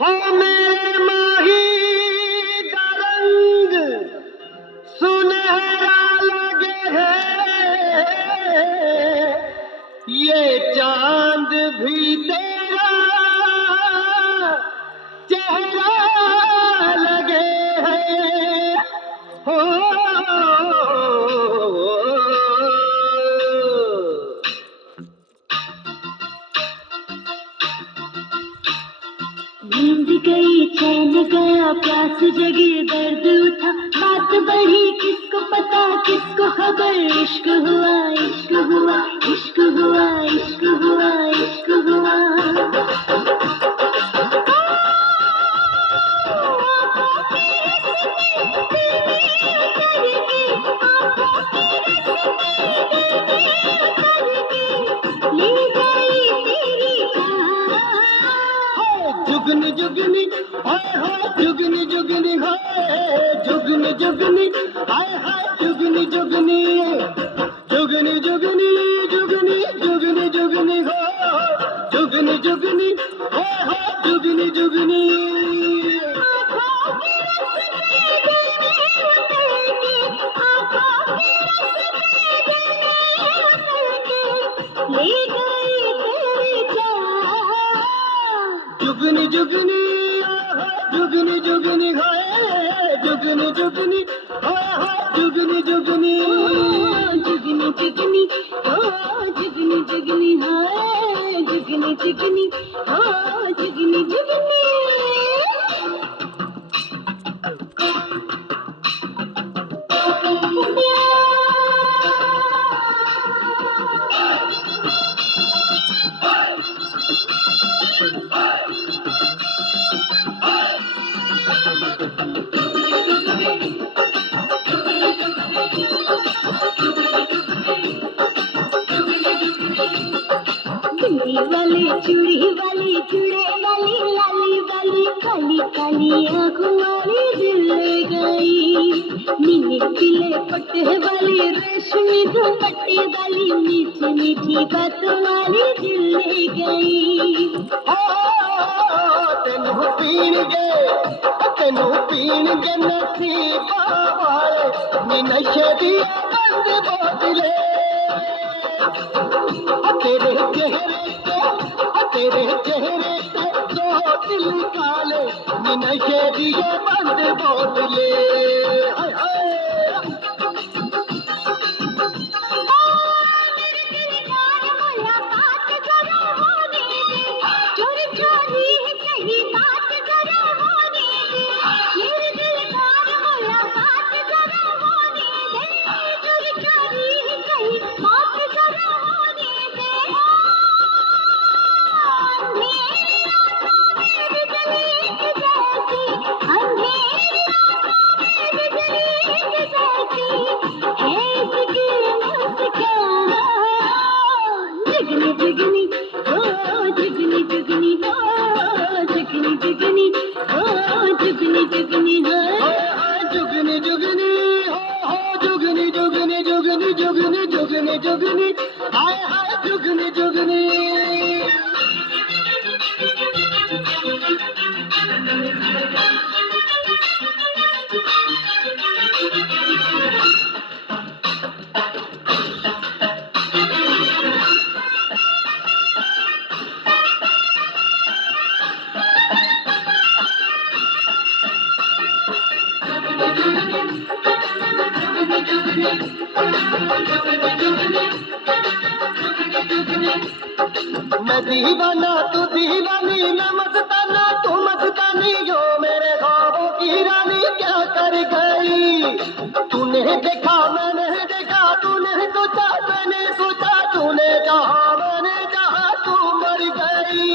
हो मेरे माही का रंग सुनहरा लगे है, ये चांद भी तेरा चेहरा लगे है। हो नींद गई चैन गया प्यास जगी दर्द उठा बात बढ़ी किसको पता किसको खबर इश्क हुआ इश्क हुआ इश्क हुआ इश्क हुआ इश्क हुआ जुगनी जुगनी हाय हाय जुगनी जुगनी हाय जुगनी जुगनी हाय हाय जुगनी जुगनी जुगनी जुगनी जुगनी जुगनी जुगनी हो जुगनी जुगनी हाय हाय जुगनी जुगनी जुगनी जुगनी जुगनी जुगनी हाय जुगनी जुगनी हाय हाय जुगनी जुगनी जुगनी जुगनी ओ जुगनी जुगनी हाय जुगनी जुगनी ओ जुगनी जुगनी बिंदी वाली चूड़ी वाली जुड़े वाली लाली वाली काली काली आंखों वाली दिल ले गई नीले पीले पट्टे वाली रेशमी दुपट्टे वाली मीठी मीठी बातों वाली दिल ले गई तेनू पीण गे नसीबा वाले नी नशे दी बंद बोतले तेरे चेहरे पे दो दिल काले नी नशे दी बंद बोतले हाय हाय जुगनी जुगनी हाय हाय जुगनी जुगनी मैं दीवाना तू दीवानी मैं मस्ताना तू मस्तानी जो मेरे ख्वाबों की रानी क्या कर गई तूने देखा मैंने देखा तूने सोचा मैंने सोचा तूने चाहा मैंने चाहा तू मर गई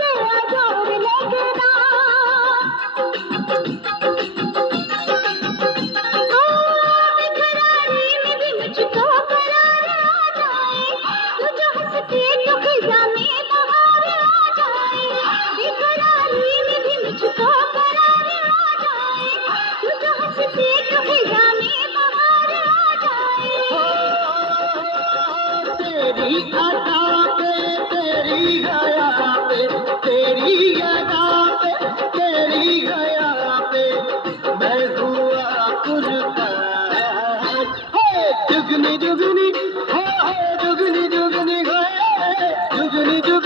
Let's go. मजनी जो